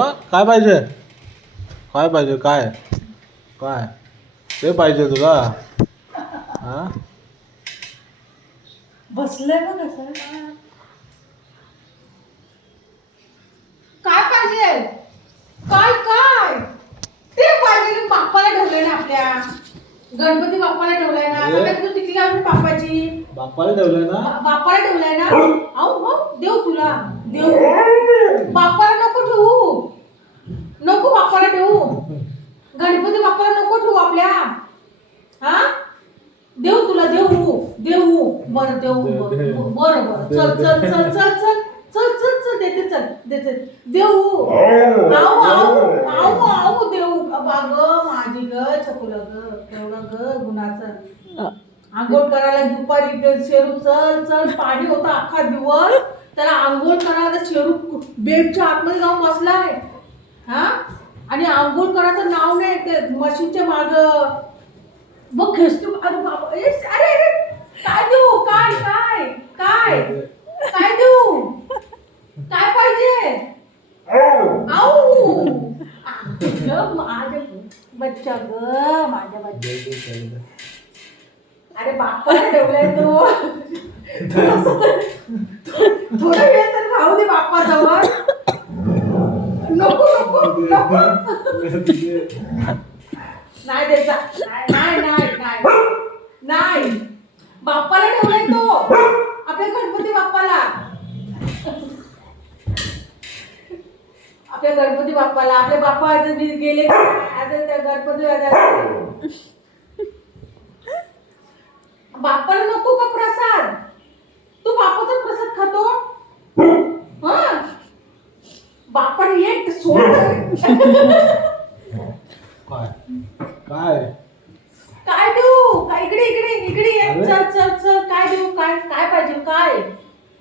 काय पाहिजे काय पाहिजे काय काय ते पाहिजे तुला हा बसलंय बघ असं काय पाहिजे काय काय ते पाहिजे बाप्पाला ठेवलंय ना आपल्या गणपती बाप्पाला ठेवलाय ना सगळ्यात तू तिथे लावून बाप्पाची बाप्पाला ठेवलंय ना बाप्पाला ठेवलाय ना आऊ हो देव तुला देव बाप्पाला नको ठेवू नको बाप्पाला ठेवू गणपती बाप्पाला नको ठेवू आपल्या हा देव तुला देऊ बरं देऊ बरं बरं चल चल चल चल चल चल चल चल देते चल देते देऊ आऊ आऊ आऊ आऊ देऊ बाग माझी ग छकुल ग एवढं ग गुणाचं आंघोळ करायला दुपारी शेरू चल चल पाणी होतं अख्खा दिवस त्याला आंघोळ करायला शेरू बेडच्या आतमध्ये जाऊन बसलाय हा आणि आंघोळ करायचं नाव नाही ते मशीनच्या माग मग खेचतो अरे बाबा अरे अरे काय देऊ काय काय काय काय देऊ काय पाहिजे आऊ माझ्या बच्चा ग माझ्या बच्चा अरे बाप्पाला ठेवलाय तो थोडा वेळ तर राहू दे बाप्पा जवळ नको नको नको नाही द्यायचा नाही नाही नाही नाही बाप्पाला ठेवलाय तो आपल्या गणपती बाप्पाला आपल्या गणपती बाप्पाला आपले बाप्पा आज गेले आज त्या गणपती बाप्पाला नको का प्रसाद तू बाप्पाचा प्रसाद खातो हा बाप्पाने एक सोड काय काय देऊ काय इकडे इकडे इकडे ये चल चल चल काय देऊ काय काय पाहिजे काय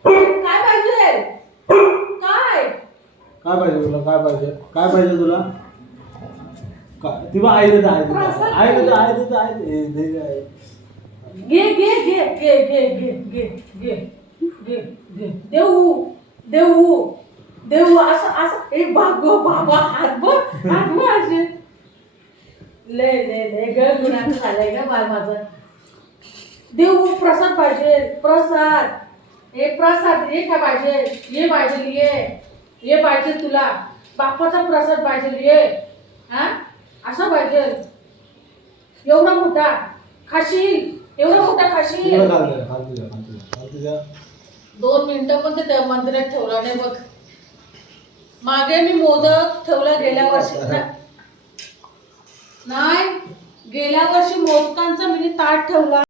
काय पाहिजे काय काय पाहिजे तुला काय पाहिजे तुला ती बा आई देते घे घे घे घे घे घे घे घे घे घे देऊ देऊ देऊ असं असं एक बागो बाबा हात बघ असे ले ले ले ग गुणाचं झालंय का बाळ माझं देऊ प्रसाद पाहिजे प्रसाद एक प्रसाद एक पाहिजे ये पाहिजे तुला बाप्पाचा प्रसाद पाहिजे ये हा असं पाहिजे एवढा मोठा खाशील एवढा मोठा खाशील 2 मिनिटं पण ते मंदिरात ठेवला नाही बघ मागे मी मोदक ठेवला गेल्या वर्षी नाही गेल्या वर्षी मोदकांचा मी ताट ठेवला